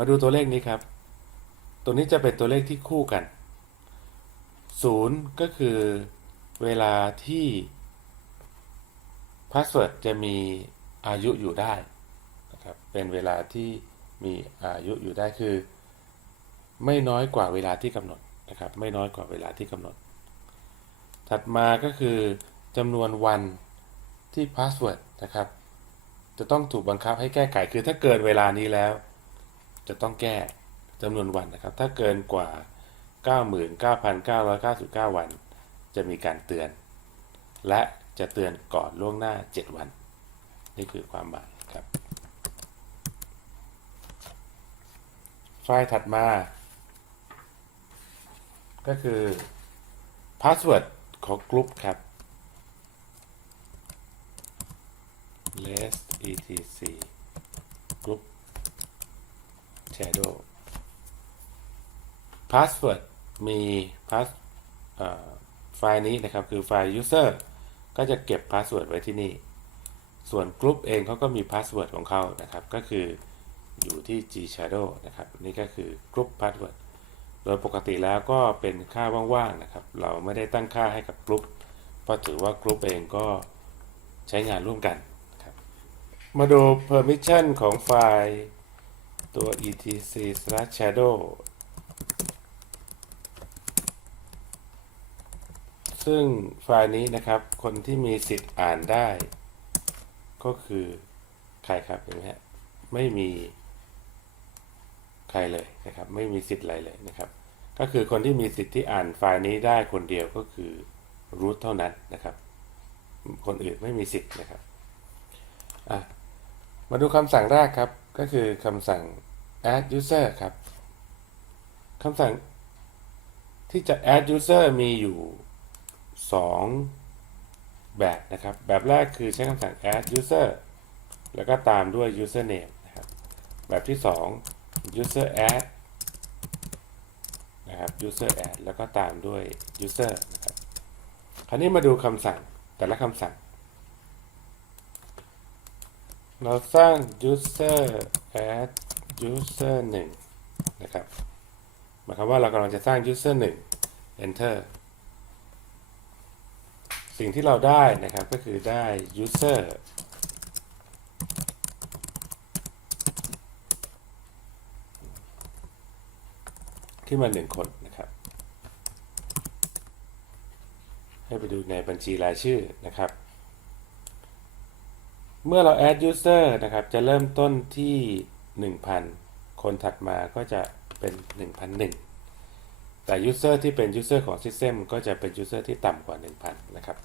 มาดูตัวเลขนี้ครับ ตัวนี้จะเป็นตัวเลขที่คู่กันศูนย์ก็คือเวลาที่พาสเวิร์ดจะมีอายุอยู่ได้นะครับ เป็นเวลาที่มีอายุอยู่ได้คือ ไม่น้อยกว่าเวลาที่กำหนดนะครับ ไม่น้อยกว่าเวลาที่กำหนด ถัดมาก็คือจำนวนวันที่พาสเวิร์ดนะครับ จะต้องถูกบังคับให้แก้ไขคือถ้าเกินเวลานี้แล้ว จะต้องแก้จำนวนวันนะครับ ถ้าเกินกว่า 99,999 วัน จะมีการเตือน และจะเตือนก่อนล่วงหน้า 7 วัน นี่คือความหมายครับ ไฟล์ถัดมา ก็คือ password ของกลุ่มครับ less etc group shadow password มี pass ไฟล์นี้นะครับ คือไฟล์ user ก็จะเก็บ password ไว้ที่นี่ ส่วนกลุ่มเองเขาก็มี password ของเขานะครับ ก็คืออยู่ที่ g shadow นะครับ นี่ก็คือกลุ่ม password โดยปกติแล้วก็เป็นค่าว่างๆนะครับ เราไม่ได้ตั้งค่าให้กับกลุ่มเพราะถือว่ากลุ่มเองก็ใช้งานร่วมกันมาดู permission ของไฟล์ ตัว etc/shadow ซึ่งไฟล์นี้นะครับ คนที่มีสิทธิ์อ่านได้ ก็คือ ใครครับเห็นไหมฮะไม่มีใครเลยนะครับ ไม่มีสิทธิ์อะไรเลยนะครับ ก็คือคนที่มีสิทธิ์ที่อ่านไฟล์นี้ได้คนเดียวก็คือ root เท่านั้นนะครับ คนอื่นไม่มีสิทธิ์นะครับ มาดูคำสั่งแรกครับ ก็คือคำสั่ง add user ครับคำสั่งที่จะ add user มีอยู่ 2 แบบนะครับ แบบแรกคือใช้คำสั่ง add user แล้วก็ตามด้วย username นะครับ แบบที่ 2 user add นะครับ user add แล้วก็ตามด้วย user นะครับ คราวนี้มาดูคำสั่งแต่ละคำสั่ง เราสร้าง user add user 1นะครับ หมายความว่าเรากำลังจะสร้าง user 1 enter สิ่งที่เราได้นะครับก็คือได้ user ขึ้นมาหนึ่งคนนะครับ ให้ไปดูในบัญชีรายชื่อนะครับ เมื่อเรา add user นะครับ จะเริ่มต้นที่ 1,000 คนถัดมาก็จะเป็น 1,001แต่ยูเซอร์ที่เป็นยูเซอร์ของ system ก็จะเป็นยูเซอร์ที่ต่ำกว่า 1,000 นะครับ